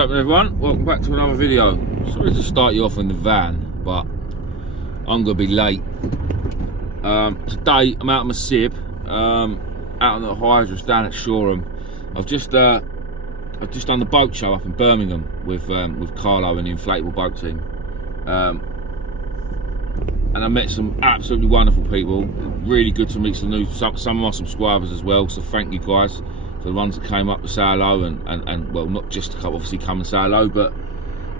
happening, everyone? Welcome back to another video. Sorry to start you off in the van, but I'm gonna be late. Today I'm out on my sib, out on the Hydras down at Shoreham. I've just done the boat show up in Birmingham with Carlo and the inflatable boat team, and I met some absolutely wonderful people. Really good to meet some of my subscribers as well. So thank you guys for the ones that came up to say hello and well, not just to come, obviously come and say hello, but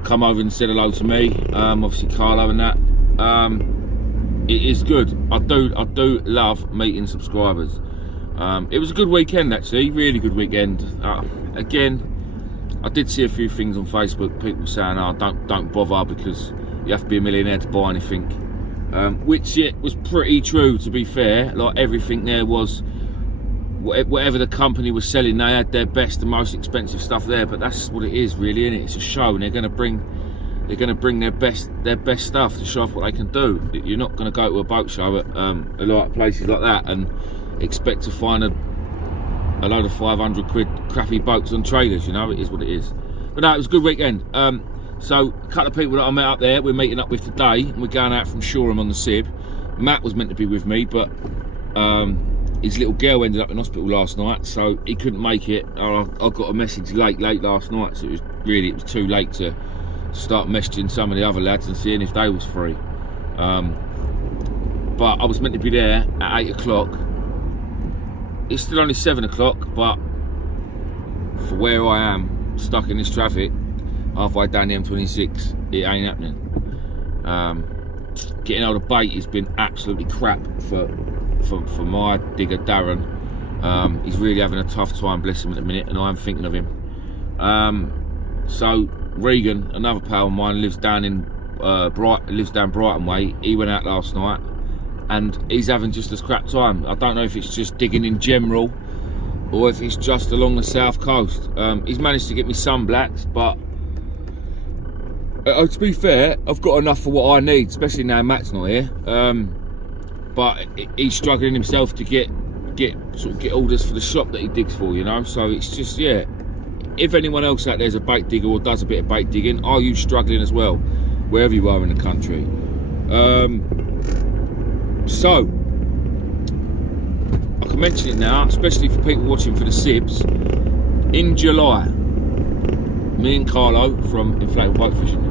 come over and said hello to me. Obviously Carlo and that. It is good. I do love meeting subscribers. It was a good weekend actually, really good weekend. Again, I did see a few things on Facebook, people saying, "Oh, don't bother because you have to be a millionaire to buy anything," which it was pretty true, to be fair. Like everything there was, whatever the company was selling, they had their best and most expensive stuff there. But that's what it is, really, isn't it? It's a show, and they're going to bring their best stuff to show off what they can do. You're not going to go to a boat show at a lot of places like that and expect to find a load of 500 quid crappy boats on trailers. You know, it is what it is. But no, it was a good weekend. So a couple of people that I met up there, we're meeting up with today, and we're going out from Shoreham on the Sib. Matt was meant to be with me, but his little girl ended up in hospital last night, so he couldn't make it. I got a message late last night, so it was too late to start messaging some of the other lads and seeing if they was free. But I was meant to be there at 8 o'clock. It's still only 7 o'clock, but for where I am, stuck in this traffic, halfway down the M26, it ain't happening. Getting hold of bait has been absolutely crap for my digger Darren. He's really having a tough time, bless him, at the minute, and I'm thinking of him. So Regan, another pal of mine, lives down Brighton way. He went out last night, and he's having just a crap time. I don't know if it's just digging in general, or if it's just along the south coast. He's managed to get me some blacks, but to be fair, I've got enough for what I need, especially now Matt's not here. But he's struggling himself to get orders for the shop that he digs for, you know. So it's just, yeah. If anyone else out there's a bait digger or does a bit of bait digging, are you struggling as well, wherever you are in the country? So I can mention it now, especially for people watching for the Sibs. In July, me and Carlo from Inflatable Boat Fishing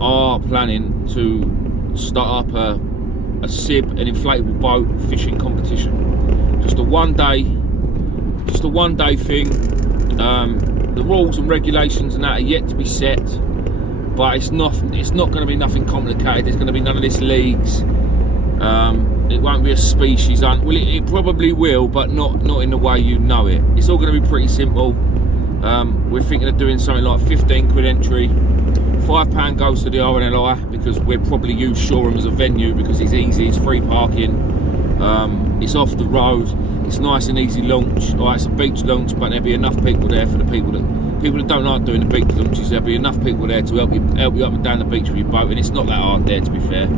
are planning to start up a Sib and inflatable boat fishing competition. Just a one day thing. The rules and regulations and that are yet to be set, but it's not going to be nothing complicated. There's going to be none of this leagues. It won't be a species hunt. Well, it probably will, but not in the way you know it. It's all going to be pretty simple. We're thinking of doing something like 15 quid entry, £5 goes to the RNLI, because we'll probably use Shoreham as a venue because it's easy, it's free parking, it's off the road, it's nice and easy launch. Alright, it's a beach launch, but there'll be enough people there for the people that don't like doing the beach launches. There'll be enough people there to help you up and down the beach with your boat, and it's not that hard there, to be fair.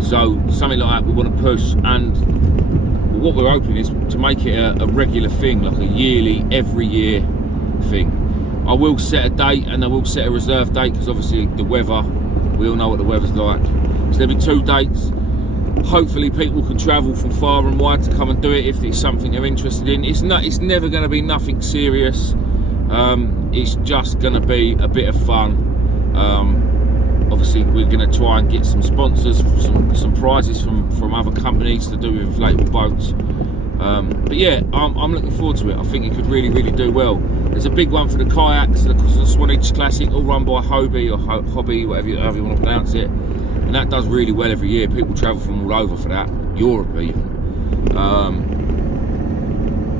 So something like that we want to push, and what we're hoping is to make it a regular thing, like a yearly, every year thing. I will set a date, and I will set a reserve date, because obviously the weather, we all know what the weather's like. So there'll be 2 dates. Hopefully people can travel from far and wide to come and do it if it's something they're interested in. It's never going to be nothing serious. It's just going to be a bit of fun. Obviously we're going to try and get some sponsors, some prizes from other companies to do with inflatable boats. But yeah, I'm looking forward to it. I think it could really do well. There's a big one for the kayaks, the Swanage Classic, all run by Hobie or Hobby, however you want to pronounce it, and that does really well every year. People travel from all over for that, Europe even.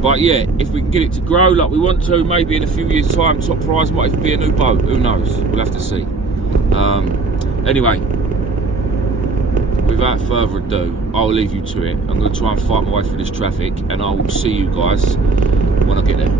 But yeah, if we can get it to grow like we want to, maybe in a few years' time, top prize might even be a new boat. Who knows? We'll have to see. Anyway, without further ado, I'll leave you to it. I'm going to try and fight my way through this traffic, and I will see you guys when I get there.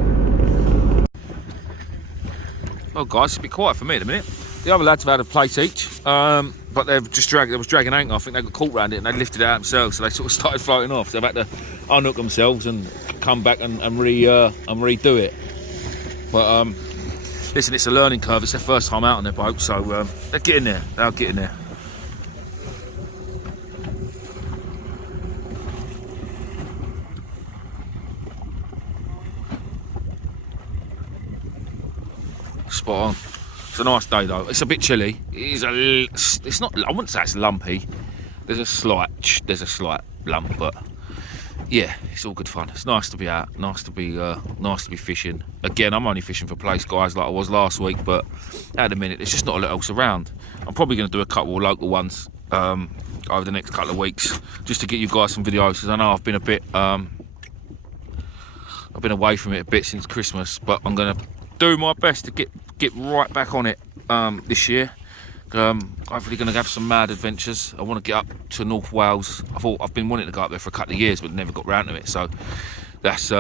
Well guys, it's a bit quiet for me at the minute. The other lads have had a plate each, but they was dragging anchor. I think they got caught around it and they lifted it out themselves, so they sort of started floating off. So they've had to unhook themselves and come back and redo it. But listen, it's a learning curve. It's their first time out on their boat, so they're getting there. They'll get in there. Spot on. It's a nice day though. It's a bit chilly. It's not. I wouldn't say it's lumpy. There's a slight lump, but yeah, it's all good fun. It's nice to be out. Nice to be fishing. Again, I'm only fishing for place guys like I was last week, but at the minute there's just not a lot else around. I'm probably going to do a couple of local ones over the next couple of weeks, just to get you guys some videos. Because I know I've been a bit, I've been away from it a bit since Christmas, but I'm going to do my best to get right back on it this year. Hopefully going to have some mad adventures. I want to get up to North Wales. I've been wanting to go up there for a couple of years, but never got round to it. So that's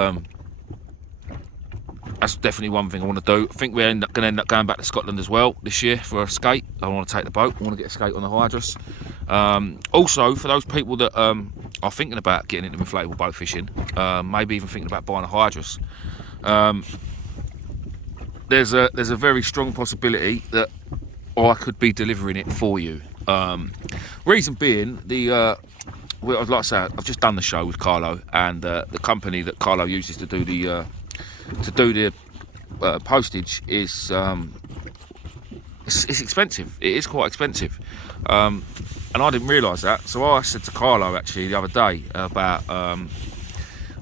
definitely one thing I want to do. I think we're going to end up going back to Scotland as well this year for a skate. I want to take the boat. I want to get a skate on the Hydrus. Also, for those people that are thinking about getting into inflatable boat fishing, maybe even thinking about buying a Hydrus, there's a very strong possibility that I could be delivering it for you. Reason being, well, like I say, I've just done the show with Carlo, and the company that Carlo uses to do the postage is it's expensive. It is quite expensive, and I didn't realise that. So I said to Carlo actually the other day about, I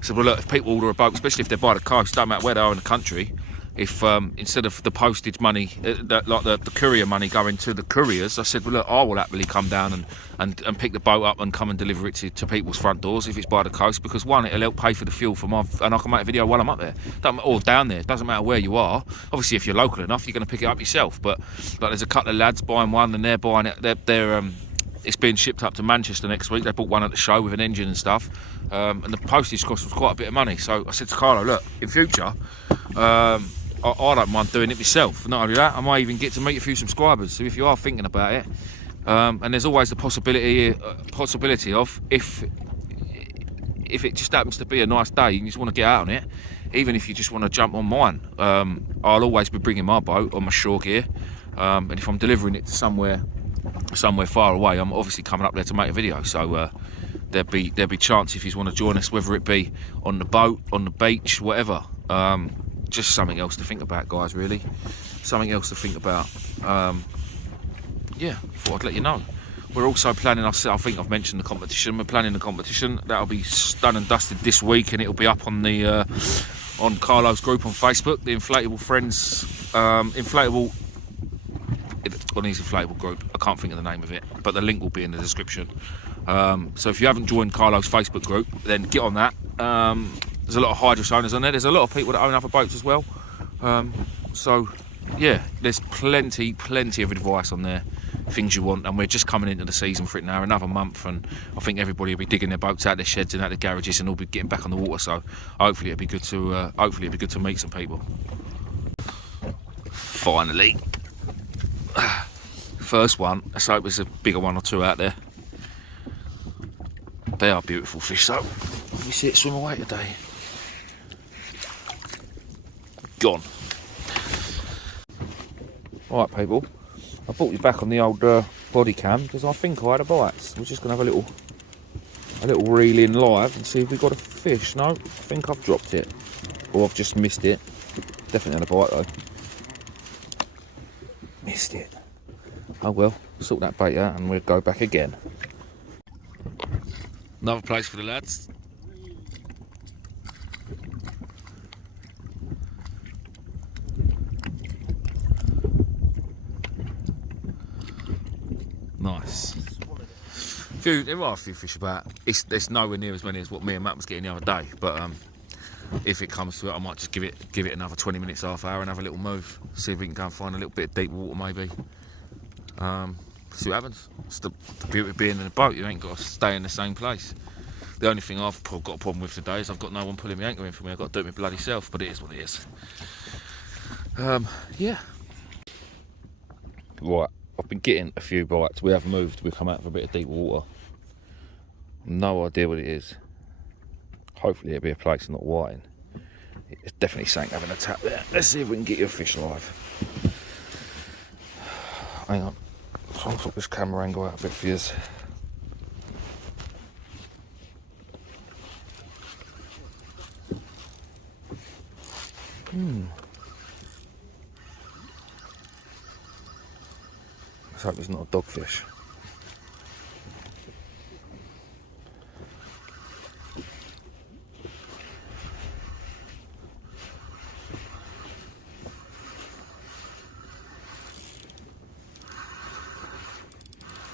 said, well look, if people order a boat, especially if they're by the coast, don't matter where they are in the country, if instead of the postage money, like the courier money going to the couriers, I said, well look, I will happily come down and pick the boat up and come and deliver it to people's front doors if it's by the coast, because one, it'll help pay for the fuel for and I can make a video while I'm up there, or down there. It doesn't matter where you are. Obviously if you're local enough, you're going to pick it up yourself, but like there's a couple of lads buying one, and they're buying it, it's being shipped up to Manchester next week. They bought one at the show with an engine and stuff, and the postage cost was quite a bit of money. So I said to Carlo, look, in future, I don't mind doing it myself. Not only that, I might even get to meet a few subscribers. So if you are thinking about it, and there's always the possibility of if it just happens to be a nice day and you just want to get out on it, even if you just want to jump on mine, I'll always be bringing my boat on my shore gear, and if I'm delivering it to somewhere far away, I'm obviously coming up there to make a video. So there'll be chance if you want to join us, whether it be on the boat, on the beach, whatever. Just something else to think about, guys, really. Something else to think about. Yeah, thought I'd let you know. We're also planning, I think I've mentioned the competition. We're planning the competition. That'll be done and dusted this week, and it'll be up on the on Carlo's group on Facebook, the Inflatable Friends, on his inflatable group. I can't think of the name of it, but the link will be in the description. So if you haven't joined Carlo's Facebook group, then get on that. There's a lot of Hydrus owners on there. There's a lot of people that own other boats as well. So yeah, there's plenty of advice on there, things you want. And we're just coming into the season for it now, another month, and I think everybody will be digging their boats out their sheds and out the garages, and all be getting back on the water. So hopefully it'll be good to meet some people. Finally, first one. Let's hope there's a bigger one or two out there. They are beautiful fish though. Let me see it swim away today. Gone. Alright people, I brought you back on the old body cam because I think I had a bite. We're just going to have a little reel in live and see if we got a fish. No, I think I've dropped it, or I've just missed it. Definitely had a bite though. Missed it. Oh well, sort that bait out and we'll go back again. Another place for the lads. Nice. There are a few fish about. It's nowhere near as many as what me and Matt was getting the other day, but if it comes to it, I might just give it another 20 minutes, half hour, and have a little move. See if we can go and find a little bit of deep water, maybe. See what happens. It's the beauty of being in a boat. You ain't got to stay in the same place. The only thing I've got a problem with today is I've got no one pulling my anchor in for me. I've got to do it my bloody self, but it is what it is. Yeah. Right, I've been getting a few bites. We have moved. We've come out for a bit of deep water. No idea what it is. Hopefully it'll be a place not whiting. It's definitely something having a tap there. Let's see if we can get you a fish live. Hang on. I'll put this camera angle out a bit for you. Let's hope it's not a dogfish.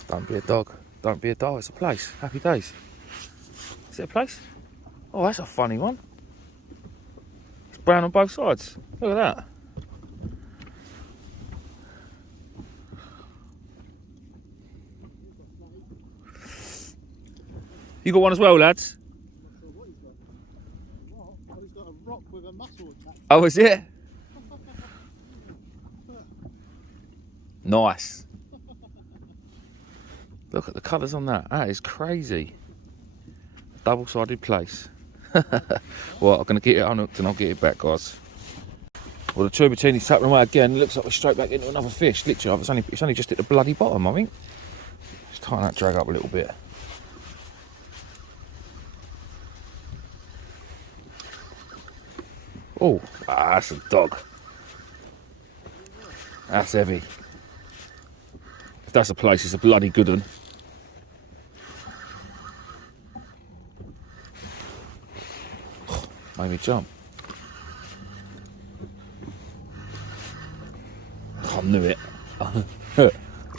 Don't be a dog. Don't be a dog. It's a place. Happy days. Is it a place? Oh, that's a funny one. It's brown on both sides. Look at that. You got one as well, lads? He's got a rock with a mussel attached. Oh, is it? Nice. Look at the colours on that. That is crazy. Double-sided place. Well, I'm going to get it unhooked and I'll get it back, guys. Well, the turbotini's tapping away again. It looks like we're straight back into another fish. Literally, it's only just at the bloody bottom, I think. Just tighten that drag up a little bit. Oh, that's a dog. That's heavy. If that's a place, it's a bloody good one. Made me jump. I knew it.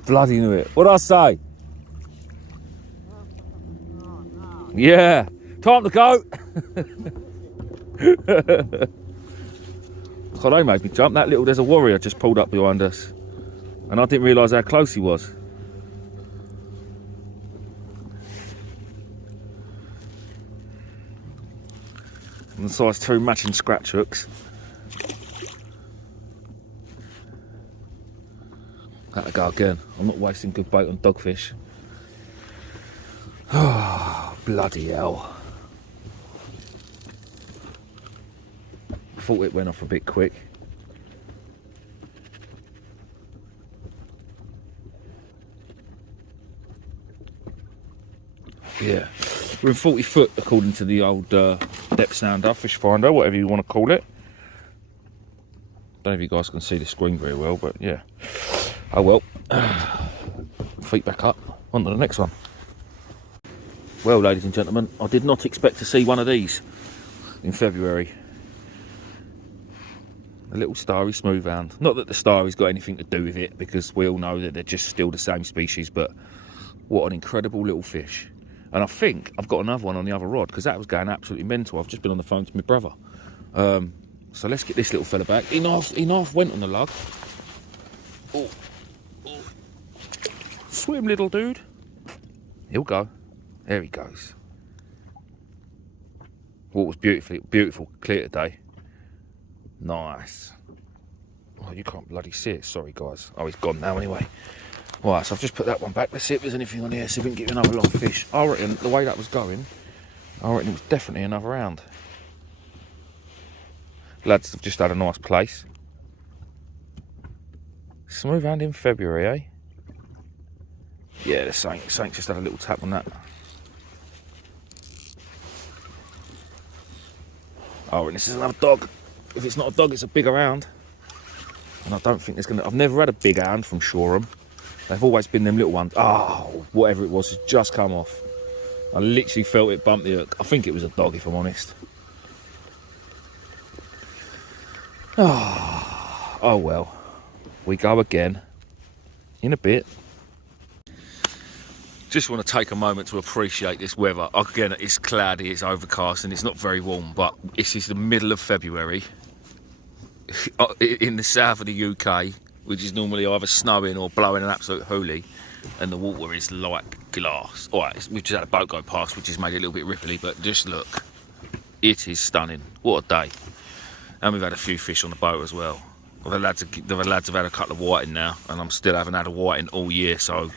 Bloody knew it. What'd I say? Yeah. Time to go. God, they made me jump. There's a warrior just pulled up behind us. And I didn't realise how close he was. And the size 2 matching scratch hooks. That'll go again. I'm not wasting good bait on dogfish. Oh, bloody hell. Thought it went off a bit quick. Yeah, we're in 40 foot according to the old depth sounder, fish finder, whatever you want to call it. Don't know if you guys can see the screen very well, but yeah. Oh well. Feet back up. On to the next one. Well, ladies and gentlemen, I did not expect to see one of these in February. A little starry smoothhound. Not that the starry's got anything to do with it, because we all know that they're just still the same species, but what an incredible little fish. And I think I've got another one on the other rod, because that was going absolutely mental. I've just been on the phone to my brother. So let's get this little fella back. He half went on the lug. Oh. Oh. Swim, little dude. He'll go. There he goes. Water was beautiful, clear today. Nice. Oh, you can't bloody see it. Sorry, guys. Oh, he's gone now anyway. Right, so I've just put that one back. Let's see if there's anything on here, see if we can get you another long fish. I reckon the way that was going, I reckon it was definitely another round. Lads have just had a nice place. Smooth hand in February, eh? Yeah, the Saint just had a little tap on that. Oh, and this is another dog. If it's not a dog, it's a bigger hound. And I don't think there's gonna... I've never had a big hound from Shoreham. They've always been them little ones. Oh, whatever it was has just come off. I literally felt it bump the hook. I think it was a dog, if I'm honest. Oh well. We go again in a bit. Just want to take a moment to appreciate this weather. Again, it's cloudy, it's overcast, and it's not very warm, but this is the middle of February in the south of the UK, which is normally either snowing or blowing an absolute hoolie, and the water is like glass. All right, we've just had a boat go past, which has made it a little bit ripply, but just look, it is stunning. What a day. And we've had a few fish on the boat as well. The lads have had a couple of whiting now, and I'm still haven't had a whiting all year, so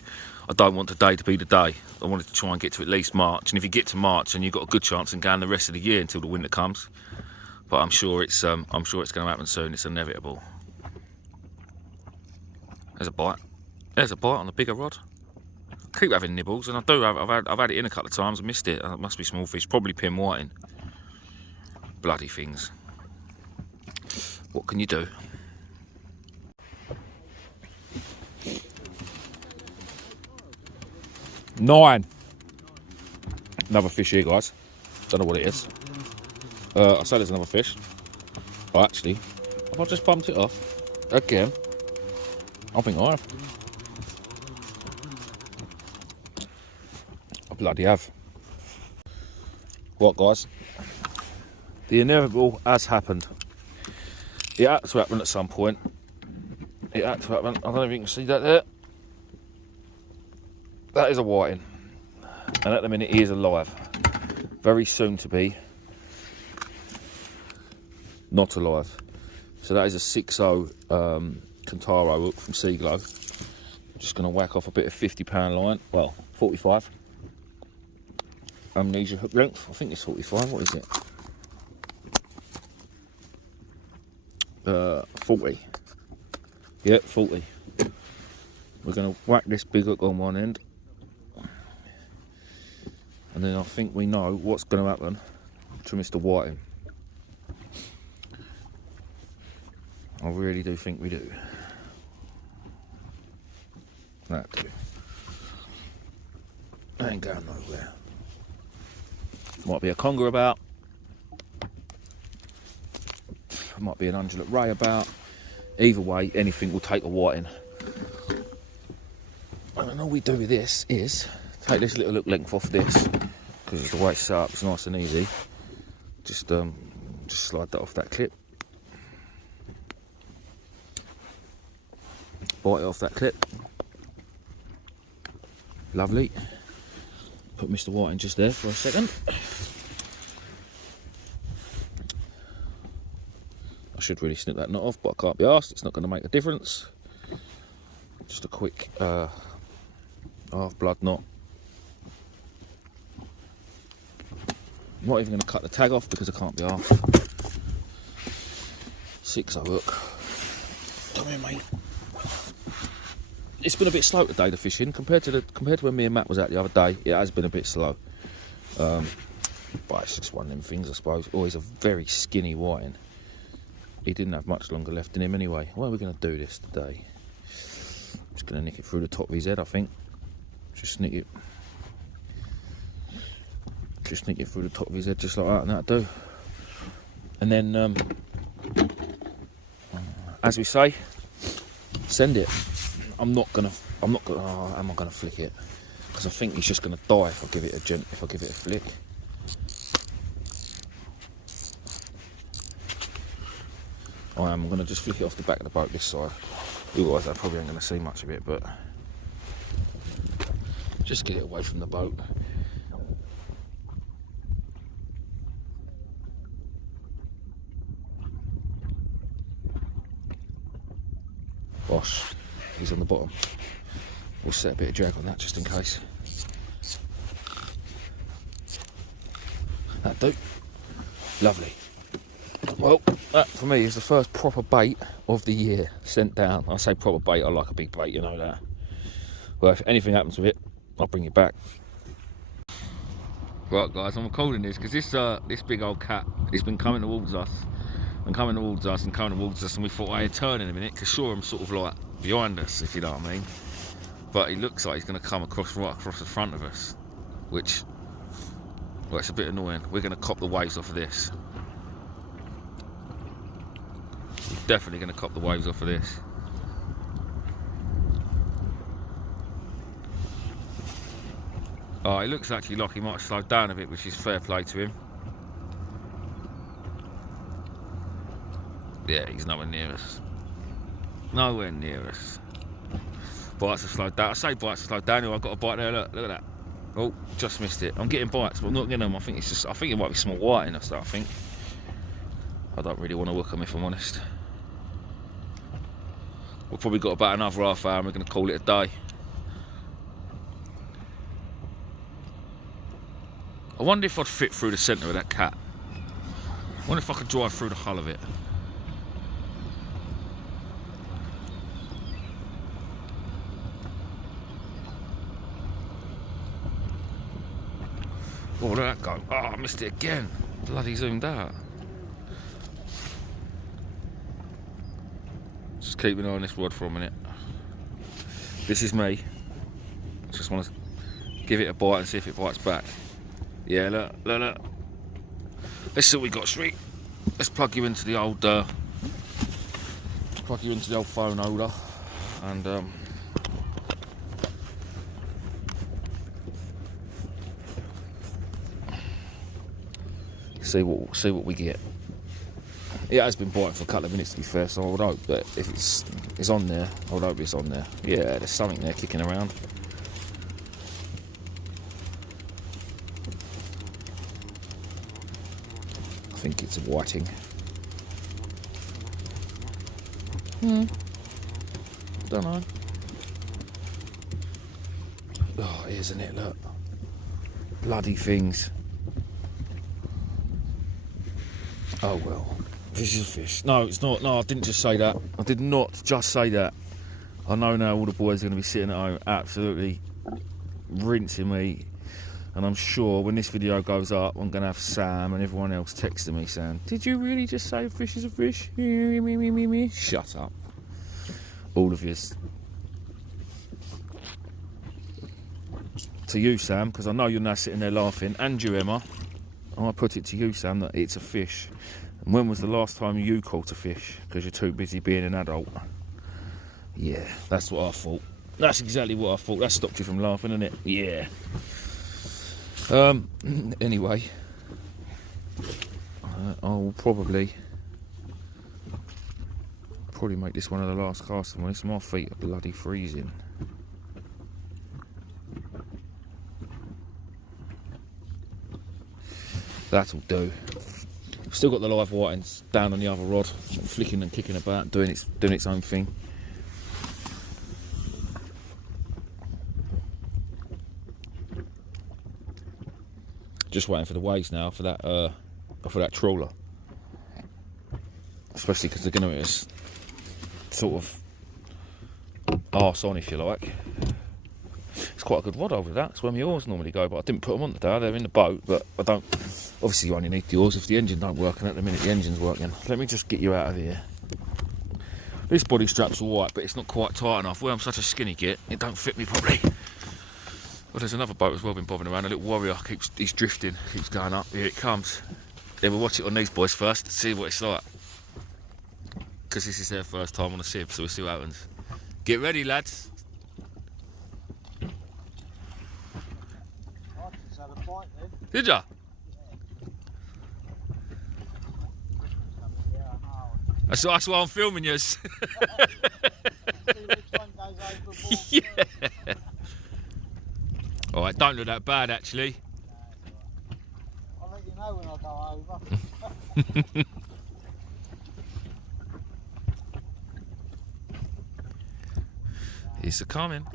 I don't want today to be the day. I wanted to try and get to at least March, and if you get to March, then you've got a good chance of going the rest of the year until the winter comes. but I'm sure it's going to happen soon. It's inevitable. There's a bite. There's a bite on the bigger rod. Keep having nibbles, and I do. I've had it in a couple of times. I missed it. It must be small fish, probably pin whiting. Bloody things. What can you do? Nine. Another fish here, guys. Don't know what it is. I say there's another fish. Oh, actually, have I just bumped it off again? I think I have. I bloody have. What, guys? The inevitable has happened. It had to happen at some point. It had to happen. I don't know if you can see that there. That is a whiting. And at the minute he is alive. Very soon to be not alive. So that is a 6.0 Kantaro hook from Seaglow. I'm just going to whack off a bit of 50-pound line. Well, 45. Amnesia hook length. I think it's 45. What is it? 40. Yeah, 40. We're going to whack this big hook on one end. And then I think we know what's going to happen to Mr. Whiting. I really do think we do. That do. That ain't going nowhere. Might be a conger about. Might be an undulate ray about. Either way, anything will take a whiting. And all we do with this is take this little hook length off this, because it's the way it's set up. It's nice and easy. Just slide that off that clip. Bite it off that clip. Lovely. Put Mr. Whiting just there for a second. I should really snip that knot off, but I can't be asked. It's not going to make a difference. Just a quick half blood knot. I'm not even going to cut the tag off because I can't be asked. 6.0 hook. Come here, mate. It's been a bit slow today, the fishing, compared to when me and Matt was out the other day. It has been a bit slow, but it's just one of them things, I suppose. Always a very skinny whiting. He didn't have much longer left in him anyway. Why are we going to do this today? Just going to nick it through the top of his head, I think. Just nick it through the top of his head, just like that, and that'll do. And then, as we say, send it. I'm not gonna. Oh, am I gonna flick it? Because I think he's just gonna die if I give it a flick. I'm gonna just flick it off the back of the boat this side. Otherwise, I probably ain't gonna see much of it, but just get it away from the boat. Gosh. He's on the bottom. We'll set a bit of drag on that just in case. That'll do. Lovely. Well, that for me is the first proper bait of the year sent down. I say proper bait, I like a big bait, you know that. Well, if anything happens with it, I'll bring it back. Right guys, I'm recording this because this big old cat has been coming towards us and we thought, I'd turn in a minute because sure I'm sort of like behind us, if you know what I mean. But he looks like he's going to come right across the front of us, which, well, it's a bit annoying. We're going to cop the waves off of this. We're definitely going to cop the waves off of this. Oh, it looks actually like he might have slowed down a bit, which is fair play to him. Yeah, he's nowhere near us. Nowhere near us. Bites have slowed down. I say bites have slowed down. I've got a bite there. Look at that. Oh, just missed it. I'm getting bites, but I'm not getting them. I think it might be small whiting. I think. I don't really want to hook them, if I'm honest. We've probably got about another half hour and we're going to call it a day. I wonder if I'd fit through the centre of that cat. Wonder if I could drive through the hull of it. Oh, look at that go. Oh, I missed it again. Bloody zoomed out. Just keep an eye on this rod for a minute. This is me. Just want to give it a bite and see if it bites back. Yeah, look. Let's see what we got, Street. Let's plug you into the old phone holder and see what we get. It has been biting for a couple of minutes, to be fair, so I would hope that if it's on there, I would hope it's on there. Yeah, there's something there kicking around. I think it's a whiting. Don't know. Oh, isn't it? Look. Bloody things. Oh well. Fish is a fish. No, it's not. No, I didn't just say that. I did not just say that. I know now all the boys are going to be sitting at home absolutely rinsing me. And I'm sure when this video goes up, I'm going to have Sam and everyone else texting me saying, did you really just say fish is a fish? Shut up. All of yous. To you, Sam, because I know you're now sitting there laughing, and you, Emma. I put it to you, Sam, that it's a fish. And when was the last time you caught a fish? Because you're too busy being an adult. Yeah, that's what I thought. That's exactly what I thought. That stopped you from laughing, innit? Yeah. Anyway, I'll probably make this one of the last casts on this. My feet are bloody freezing. That'll do. Still got the live whitings down on the other rod, flicking and kicking about, doing its own thing. Just waiting for the waves now for that trawler, especially because they're going to hit us sort of arse on, if you like. It's quite a good rod over that. It's where my oars normally go, but I didn't put them on today. They're in the boat, but I don't. Obviously, you only need the oars if the engine don't work, and at the minute the engine's working. Let me just get you out of here. This body strap's all right, but it's not quite tight enough. Where I'm such a skinny git, it don't fit me properly. Well, there's another boat as well been bobbing around. A little warrior he's drifting, keeps going up. Here it comes. Yeah, we'll watch it on these boys first to see what it's like, because this is their first time on a sib, so we'll see what happens. Get ready, lads. I just had a bite then. Did ya? Yeah, I know. That's why I'm filming you. See which one goes overboard. Yeah. Alright, don't look that bad actually. I'll let you know when I go over. He's a coming.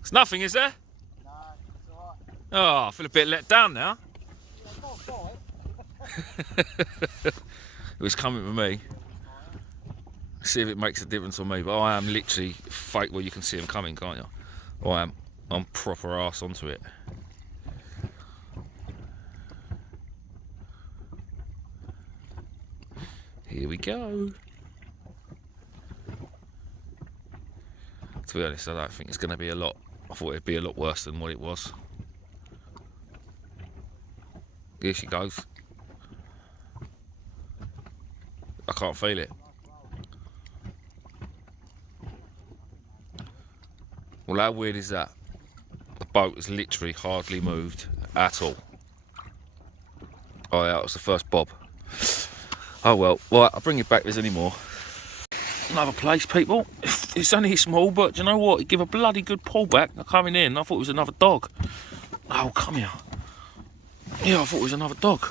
It's nothing, is there? No, it's alright. Oh, I feel a bit let down now. Yeah, I've got a bite. It was coming for me. See if it makes a difference on me, but I am literally fake. Well, you can see him coming, can't you? I'm proper arse onto it. Here we go. To be honest, I don't think it's going to be a lot. I thought it'd be a lot worse than what it was. Here she goes. I can't feel it. Well, how weird is that? The boat has literally hardly moved at all. Oh yeah, that was the first bob. Oh well, right, I'll bring it back if there's any more. Another place, people. It's only small, but do you know what? It give a bloody good pullback. I'm coming in, I thought it was another dog. Oh, come here. Yeah, I thought it was another dog.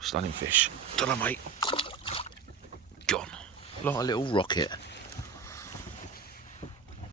Stunning fish. Ta-da, mate. Gone. Like a little rocket.